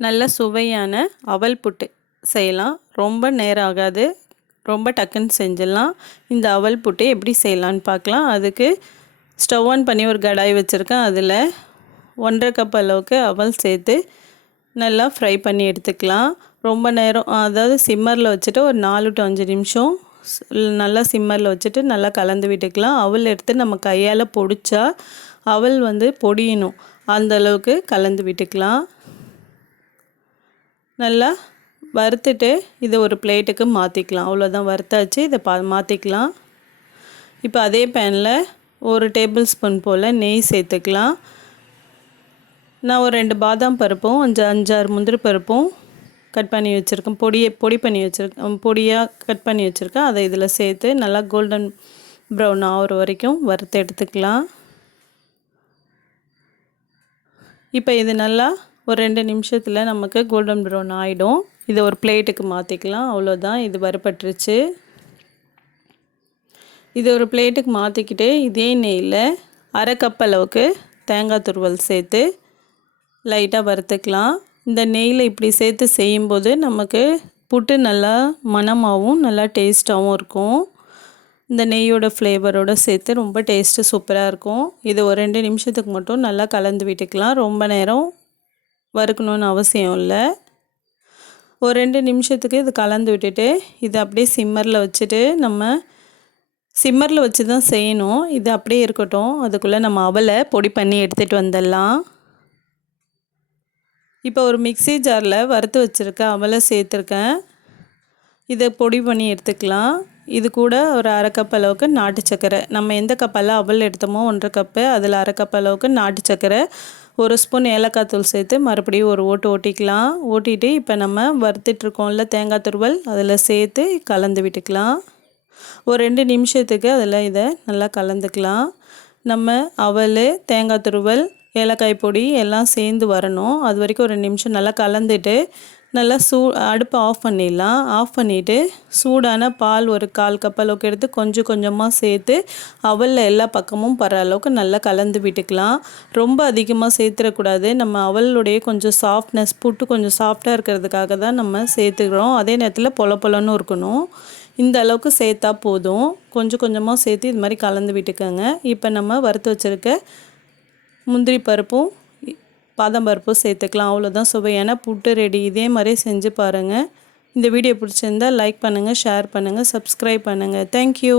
நல்ல சுவையான அவல் புட்டு செய்யலாம். ரொம்ப நேரம் ஆகாது. ரொம்ப டக்குன்னு செஞ்சிடலாம். இந்த அவல் புட்டு எப்படி செய்யலான்னு பார்க்கலாம். அதுக்கு ஸ்டவ் ஆன் பண்ணி ஒரு கடாய் வச்சுருக்கேன். அதில் 1.5 கப் அளவுக்கு அவல் சேர்த்து நல்லா ஃப்ரை பண்ணி எடுத்துக்கலாம். ரொம்ப நேரம் அதாவது சிம்மரில் வச்சுட்டு ஒரு 4 to 5 நிமிஷம் நல்லா சிம்மரில் வச்சுட்டு நல்லா கலந்து விட்டுக்கலாம். அவல் எடுத்து நம்ம கையால் பொடிச்சா அவல் பொடியணும். அந்தளவுக்கு கலந்து விட்டுக்கலாம். நல்லா வறுத்துட்டு இதை ஒரு பிளேட்டுக்கு மாற்றிக்கலாம். அவ்வளோதான், வறுத்தாச்சு. இதை மாற்றிக்கலாம். இப்போ அதே பேனில் ஒரு டேபிள் ஸ்பூன் போல் நெய் சேர்த்துக்கலாம். நான் ஒரு 2 பாதாம் பருப்பும் 5-6 முந்திரி பருப்பும் கட் பண்ணி வச்சுருக்கேன். பொடி பண்ணி வச்சுருக்கேன். பொடியாக கட் பண்ணி வச்சுருக்கேன். அதை இதில் சேர்த்து நல்லா கோல்டன் ப்ரௌன் ஆகிற வரைக்கும் வறுத்து எடுத்துக்கலாம். இப்போ இது நல்லா ஒரு 2 நிமிஷத்தில் நமக்கு கோல்டன் ப்ரௌன் ஆகிடும். இதை ஒரு பிளேட்டுக்கு மாற்றிக்கலாம். அவ்வளோதான், இது வறுபட்டுருச்சு. இது ஒரு பிளேட்டுக்கு மாற்றிக்கிட்டு இதே நெய்யில் 1/2 கப் அளவுக்கு தேங்காய் துருவல் சேர்த்து லைட்டாக வறுத்துக்கலாம். இந்த நெய்யில் இப்படி சேர்த்து செய்யும்போது நமக்கு புட்டு நல்லா மணமாகவும் நல்லா டேஸ்ட்டாகவும் இருக்கும். இந்த நெய்யோட ஃப்ளேவரோடு சேர்த்து ரொம்ப டேஸ்ட்டு சூப்பராக இருக்கும். இது ஒரு 2 நிமிஷத்துக்கு மட்டும் நல்லா கலந்து விட்டுக்கலாம். ரொம்ப நேரம் வறுக்கணுன்னு அவசியம் இல்லை. ஒரு 2 நிமிஷத்துக்கு இது கலந்து விட்டுட்டு இதை அப்படியே சிம்மரில் வச்சுட்டு நம்ம சிம்மரில் வச்சு தான் செய்யணும். இது அப்படியே இருக்கட்டும். அதுக்குள்ளே நம்ம அவலை பொடி பண்ணி எடுத்துகிட்டு வந்துடலாம். இப்போ ஒரு மிக்ஸி ஜாரில் வறுத்து வச்சுருக்க அவலை சேர்த்துருக்கேன். இதை பொடி பண்ணி எடுத்துக்கலாம். இது கூட ஒரு 1/2 கப் அளவுக்கு நாட்டு சர்க்கரை, நம்ம எந்த கப்பெல்லாம் அவல் எடுத்தோமோ 1.5 கப்பு, அதில் 1/2 கப் அளவுக்கு நாட்டு சர்க்கரை, 1 ஸ்பூன் ஏலக்காய் தூள் சேர்த்து மறுபடியும் ஒரு ஓட்டிக்கலாம். ஓட்டிட்டு இப்போ நம்ம வறுத்துட்ருக்கோம்ல தேங்காய் துருவல், அதில் சேர்த்து கலந்து விட்டுக்கலாம். ஒரு 2 நிமிஷத்துக்கு அதில் இதை நல்லா கலந்துக்கலாம். நம்ம அவல், தேங்காய் துருவல், ஏலக்காய் பொடி எல்லாம் சேர்ந்து வரணும். அது வரைக்கும் ஒரு 2 நிமிஷம் நல்லா கலந்துட்டு நல்லா அடுப்பை ஆஃப் பண்ணிடலாம். ஆஃப் பண்ணிவிட்டு சூடான பால் ஒரு 1/4 கப் அளவுக்கு எடுத்து கொஞ்சம் கொஞ்சமாக சேர்த்து அவலில் எல்லா பக்கமும் படுற அளவுக்கு நல்லா கலந்து விட்டுக்கலாம். ரொம்ப அதிகமாக சேர்த்துடக்கூடாது. நம்ம அவலுடைய கொஞ்சம் சாஃப்ட்னஸ், புட்டு கொஞ்சம் சாஃப்டாக இருக்கிறதுக்காக தான் நம்ம சேர்த்துக்கிறோம். அதே நேரத்தில் பொல பொலன்னு இருக்கணும். இந்த அளவுக்கு சேர்த்தா போதும். கொஞ்சம் கொஞ்சமாக சேர்த்து இது மாதிரி கலந்து விட்டுக்கோங்க. இப்போ நம்ம வறுத்து வச்சுருக்க முந்திரி பருப்பும் பாதாம் பருப்பும் சேர்த்துக்கலாம். அவ்வளோதான், சுவையான புட்டு ரெடி. இதே மாதிரி செஞ்சு பாருங்கள். இந்த வீடியோ பிடிச்சிருந்தால் லைக் பண்ணுங்கள், ஷேர் பண்ணுங்கள், சப்ஸ்கிரைப் பண்ணுங்கள். தேங்க்யூ.